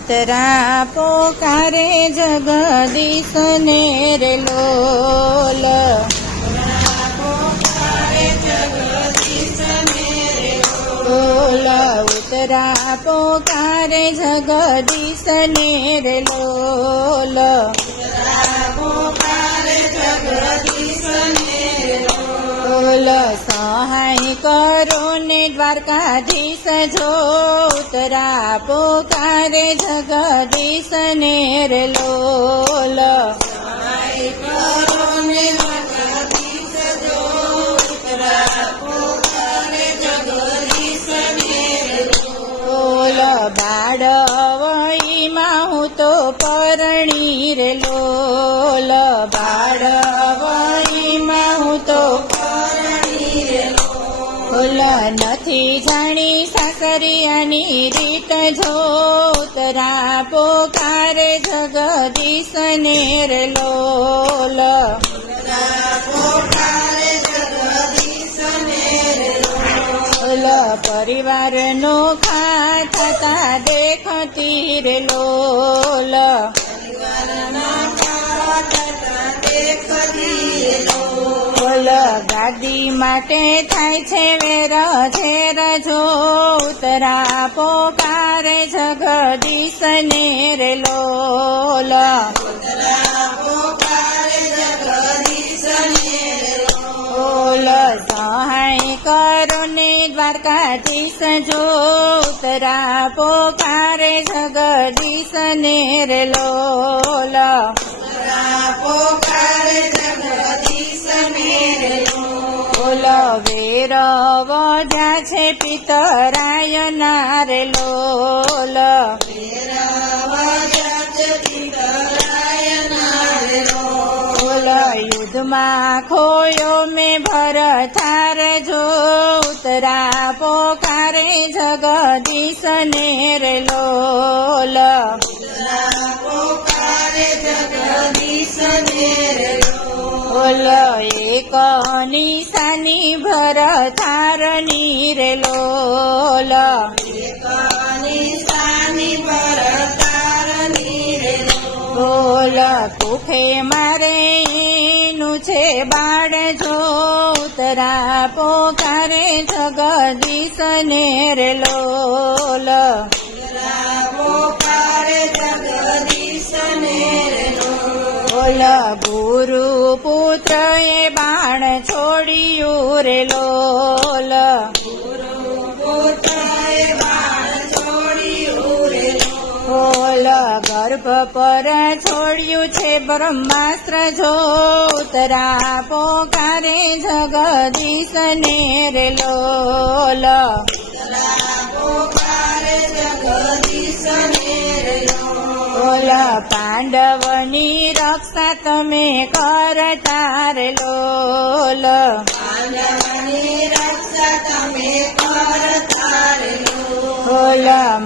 ઉતરા પોકારે જગદીશને રે લોલ. ઉતરા પોકારે જગદીશને રે લોલ. સહાય કરો ને દ્વારકાધીશ જો ઉતરા પોકારે જગદીશને રે લોલ. બાળવઈમાં હું તો પરણી રે લોલ. બાળવઈમાં હું તો પરણી રે લોલ. નથી જાણી સાસરિયાની રીત જો ઉતરા પોકારે જગદીશને રે લોલ. પરિવારનો ખાતા દેખતી રે લોલ. ગાદી માટે થાય છે વેર ઝેર જો ઉતરા પોકારે જગદીશને રે લોલ. સહાય કરો ને દ્વારકાધીશ જો ઉતરા પોકારે જગદીશને રે લોલ. વેર વજા છે પિતરાયના રે લોલ. યુદ્ધમાં ખોયો મેં ભરથાર જો ઉતરા પોકારે જગદીશને રે લોલ. એક નિશાની ભરથારની રે લોલ. કુખે મારે એનું છે બાળ જો ઉતરા પોકારે જગદીશને રે લોલ. ગુરુ પુત્ર એ બાણ છોડ્યું રે લોલ. ગર્ભ પર છોડ્યું છે બ્રહ્માસ્ત્ર જો ઉતરા પોકારે જગદીશને રે લોલ. પાંડવની રક્ષા તમે કરતા રે લોલ.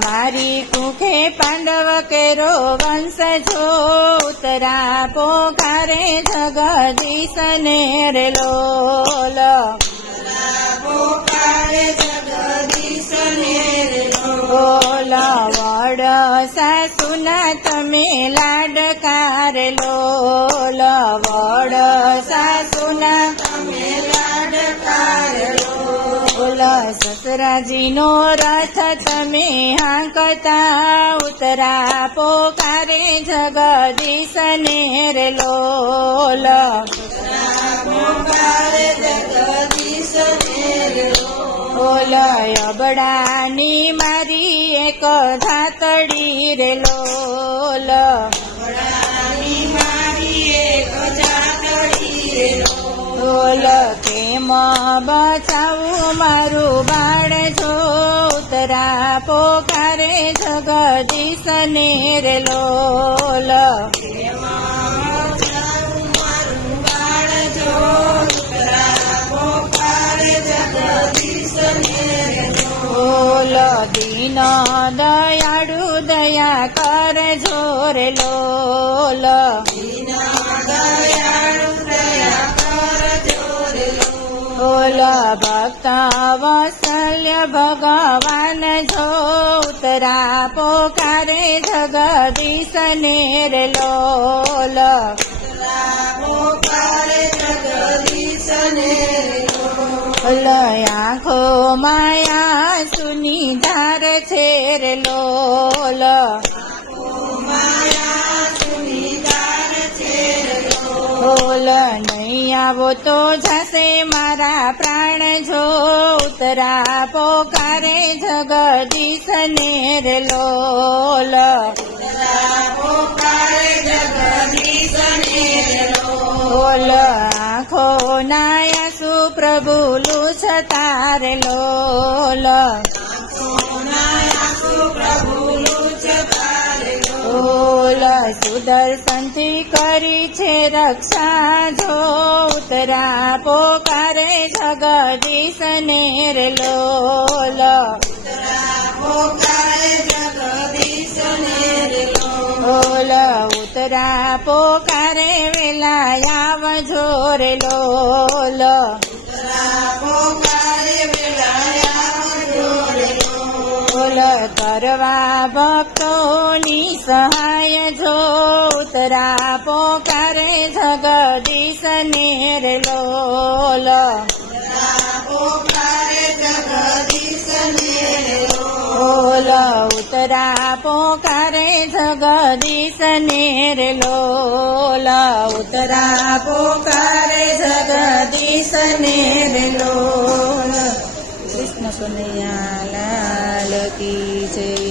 મારી કુખે પાંડવ કેરો વંશ જો ઉતરા પોકારે જગદીશને રે લોલ. વડ સાસુના તમે લાડકા રે લોલ. વડ સાસુના તમે લાડકા રે લોલ. સસરાજીનો રથ તમે હાંકતા ઉતરા પોકારે જગદીશને રે લોલ. અબડાની મારી એક ધાતડી રે લોલ. કેમ બચાવું મારું બાળ જો ઉતરા પોકારે જગદીશને રે લોલ. દીન દયાળુ દયા કરજો રે લોલ. ઓલ ભક્ત વત્સલ્ય ભગવાન જો ઉતરા પોકારે જગદીશ ને રે લોલ આંખો માયા સુની ધાર છે રે લોલ બોલ નહીં આવો તો જશે મારા પ્રાણ જો ઉતરા પોકારે જગદીશ ને રે લોલ બોલ આંખો નાયા પ્રભુ લુછતા રે લોલ બોલ સુદર્શનથી કરી છે રક્ષા જો ઉતરા પોકારે જગદીશ ને રે લોલ બોલ ઉતરા પોકારે વેલા આવજો રે લોલ બોલ કરવા ભક્તોની સહાય જો ઉતરા પોકારે જગદીશ ને રે લોલ બોલ ઉતરા પોકારે જગદીશ ને રે લોલ ઉતરા પોકારે જગદીશ ને રે લોલ કૃષ્ણ કનૈયા લાલ કી જય.